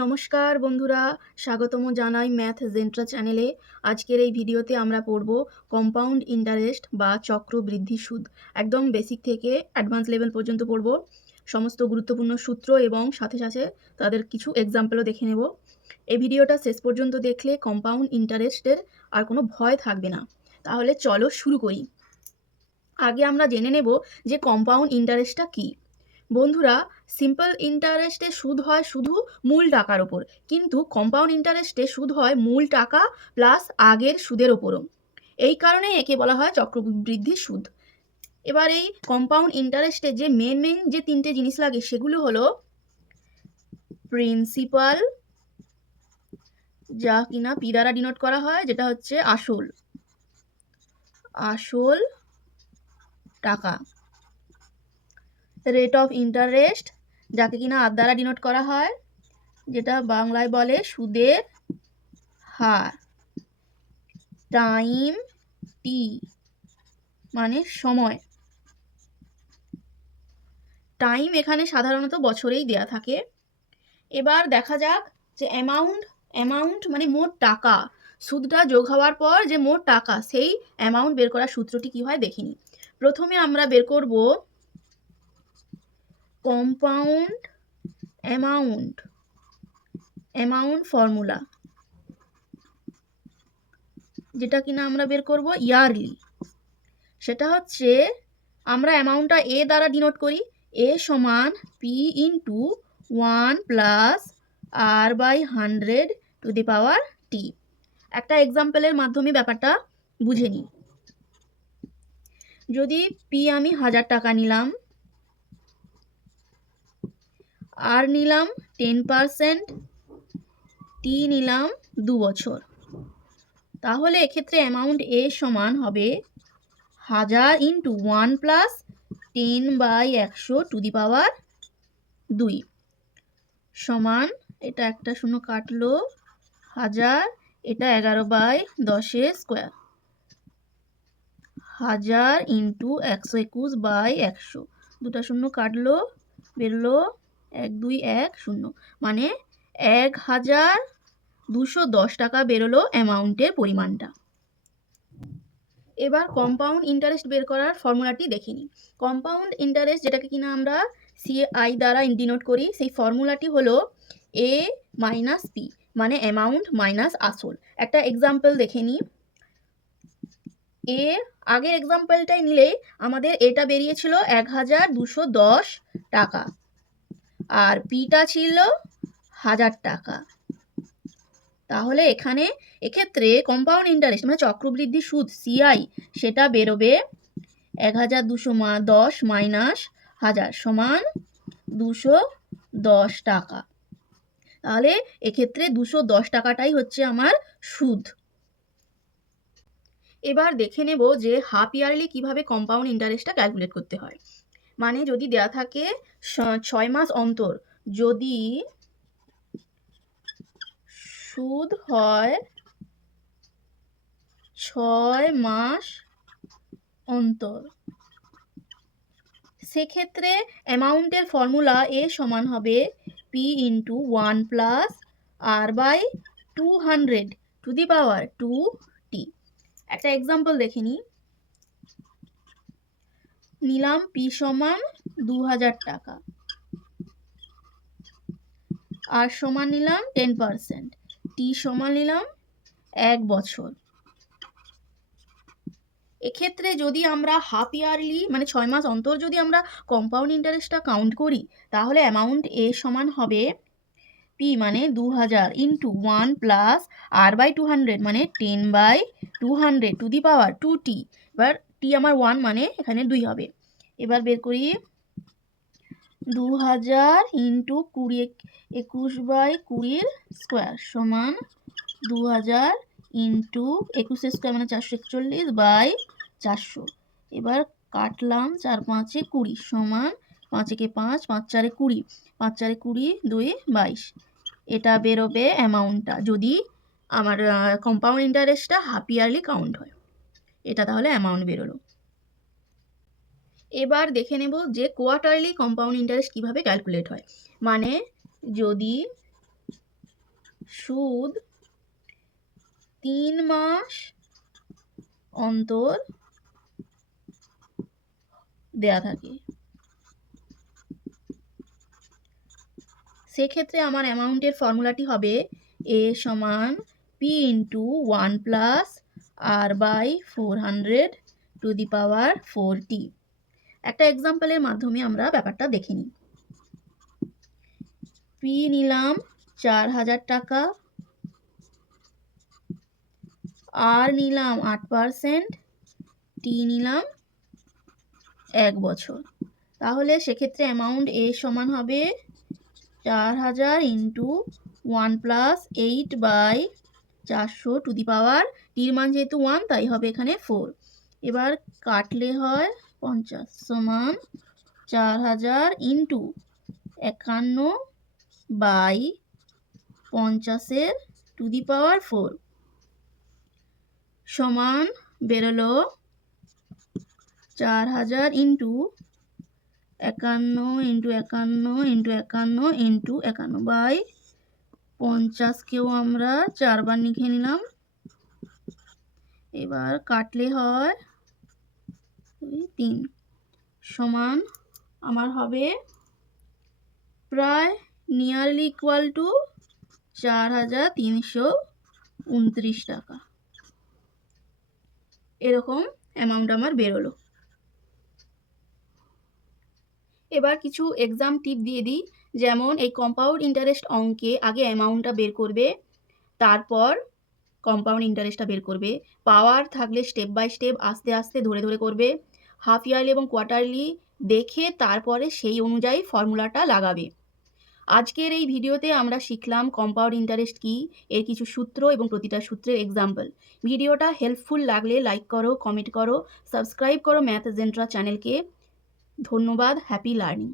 নমস্কার বন্ধুরা, স্বাগতম জানাই ম্যাথ জেন্ট্রা চ্যানেলে। আজকের এই ভিডিওতে আমরা পড়ব কম্পাউন্ড ইন্টারেস্ট বা চক্রবৃদ্ধি সুদ। একদম বেসিক থেকে অ্যাডভান্স লেভেল পর্যন্ত পড়ব। সমস্ত গুরুত্বপূর্ণ সূত্র এবং সাথে সাথে তাদের কিছু এক্সাম্পলও দেখে নেব। এই ভিডিওটা শেষ পর্যন্ত দেখলে কম্পাউন্ড ইন্টারেস্টের আর কোনো ভয় থাকবে না। তাহলে চলো শুরু করি। আগে আমরা জেনে নেব যে কম্পাউন্ড ইন্টারেস্টটা কী। বন্ধুরা, সিম্পল ইন্টারেস্টে সুদ হয় শুধু মূল টাকার ওপর, কিন্তু কম্পাউন্ড ইন্টারেস্টে সুদ হয় মূল টাকা প্লাস আগের সুদের ওপরও। এই কারণেই একে বলা হয় চক্রবৃদ্ধি সুদ। এবার এই কম্পাউন্ড ইন্টারেস্টে যে মেন যে তিনটে জিনিস লাগে সেগুলো হলো প্রিন্সিপাল, যা কিনা পি দ্বারা ডিনোট করা হয়, যেটা হচ্ছে আসল টাকা। রেট অফ ইন্টারেস্ট, যাকে কিনা আর দ্বারা ডিনোট করা হয়, যেটা বাংলায় বলে সুদের হার। টাইম, টি মানে সময়। টাইম এখানে সাধারণত বছরেই দেয়া থাকে। এবার দেখা যাক যে অ্যামাউন্ট মানে মোট টাকা। সুদটা যোগ হওয়ার পর যে মোট টাকা, সেই অ্যামাউন্ট বের করার সূত্রটি কি হয় দেখিনি। প্রথমে আমরা বের করব কম্পাউন্ড অ্যামাউন্ট ফর্মুলা, যেটা কিনা আমরা বের করব ইয়ারলি। সেটা হচ্ছে আমরা অ্যামাউন্টটা এ দ্বারা ডিনোট করি। এ সমান P into 1 plus R by 100 to the power T. একটা এক্সাম্পলের মাধ্যমে ব্যাপারটা বুঝে নিই। যদি পি আমি 1000 টাকা নিলাম, আর নিলাম 10%, টি নিলাম 2 বছর, তাহলে এক্ষেত্রে অ্যামাউন্ট এ সমান হবে 1000 ইন্টু 1 প্লাস 10/100 টু দি পাওয়ার 2 সমান, এটা একটা শূন্য কাটলো, 1000, এটা 11/10 স্কোয়ার, 1000 ইন্টু 121/100, দুটা শূন্য কাটলো, বেরোলো 1210, মানে 1210 টাকা বেরোলো অ্যামাউন্টের পরিমাণটা। এবার কম্পাউন্ড ইন্টারেস্ট বের করার ফর্মুলাটি দেখে নিই। কম্পাউন্ড ইন্টারেস্ট, যেটাকে কিনা আমরা সিআই দ্বারা ডিনোট করি, সেই ফর্মুলাটি হলো এ মাইনাস পি, মানে অ্যামাউন্ট মাইনাস আসল। একটা এক্সাম্পল দেখে নিই। আগের এক্সাম্পলটাই নিলেই আমাদের এটা বেরিয়েছিল 1210 টাকা, আর পিটা ছিল 1000 টাকা। তাহলে এক্ষেত্রে কম্পাউন্ড ইন্টারেস্ট মানে চক্রবৃদ্ধি সুদ সিআই, সেটা বেরোবে 1210 মাইনাস 1000 সমান 210 টাকা। তাহলে এক্ষেত্রে 210 টাকাটাই হচ্ছে আমার সুদ। এবার দেখে নেব যে হাফ ইয়ারলি কিভাবে কম্পাউন্ড ইন্টারেস্টটা ক্যালকুলেট করতে হয়। মানে যদি দেয়া থাকে 6 মাস অন্তর যদি সুদ হয় 6 মাস অন্তর, সেক্ষেত্রে অ্যামাউন্টের ফর্মুলা এ সমান হবে P into 1 plus R by 200 to the power 2t। একটা এক্সাম্পল দেখে নিলাম পি সমান 2000 টাকা, আর সমান নিলাম 10%, টি সমান নিলাম 1 বছর। এক্ষেত্রে যদি আমরা হাফ ইয়ারলি মানে 6 মাস অন্তর যদি আমরা কম্পাউন্ড ইন্টারেস্টটা কাউন্ট করি, তাহলে অ্যামাউন্ট এ সমান হবে পি মানে 2000 ইন্টু 1 প্লাস আর বাই 200 মানে 10/200 টু দি পাওয়ার 2t। এবার টি আমার 1 মানে এখানে 2 হবে। এবার বের করি 2000 ইন্টু 21/20 স্কোয়ার সমান 2000 ইন্টু 21 স্কোয়ার মানে 441/400। এবার কাটলাম 4 5 20 সমান 5 একে 5, 5 4 20, 5 4 20, 2 22। এটা বেরোবে অ্যামাউন্টটা যদি আমার কম্পাউন্ড ইন্টারেস্টটা হাফ ইয়ারলি কাউন্ট হয়। এটা তাহলে অ্যামাউন্ট বেরোলো। এবার দেখে নেব যে কোয়ার্টারলি কম্পাউন্ড ইন্টারেস্ট কিভাবে ক্যালকুলেট হয়। মানে যদি সুদ 3 মাস অন্তর দেয়া থাকে। সেক্ষেত্রে আমার অ্যামাউন্টের ফর্মুলাটি হবে a সমান p ইন্টু 1 প্লাস r by 400 to the power 4t। একটা এক্সাম্পলের মাধ্যমে আমরা ব্যাপারটা দেখে নিই। p নিলাম 4000 টাকা, r নিলাম 8%, t নিলাম 1 বছর। তাহলে সেক্ষেত্রে অ্যামাউন্ট a সমান হবে 4000 into 1 plus 8 by 400 to the power, টির মান যেহেতু 1 তাই হবে এখানে 4। এবার কাটলে হয় 50 সমান 4000 into 51 by 50 to the power 4 সমান বেরোলো 4000 into 51 into 51 into 51 into 51 by 50কেও আমরা 4 বার লিখে নিলাম। এবার কাটলে হয় 3 সমান আমার হবে প্রায় নিয়ারলি ইকুয়াল টু 4329 টাকা। এরকম অ্যামাউন্ট আমার বেরোলো। এবার কিছু এক্সাম টিপ দিয়ে দিই। যেমন এই কম্পাউন্ড ইন্টারেস্ট অঙ্কে আগে অ্যামাউন্টটা বের করবে, তারপর কম্পাউন্ড ইন্টারেস্টটা বের করবে। পাওয়ার থাকলে স্টেপ বাই স্টেপ আস্তে আস্তে ধরে ধরে করবে। হাফ ইয়ারলি এবং কোয়ার্টারলি দেখে তারপরে সেই অনুযায়ী ফর্মুলাটা লাগাবে। আজকের এই ভিডিওতে আমরা শিখলাম কম্পাউন্ড ইন্টারেস্ট কী, এর কিছু সূত্র এবং প্রতিটা সূত্রের এক্সাম্পল। ভিডিওটা হেল্পফুল লাগলে লাইক করো, কমেন্ট করো, সাবস্ক্রাইব করো ম্যাথ জেন্ট্রা চ্যানেলকে। ধন্যবাদ। Happy learning.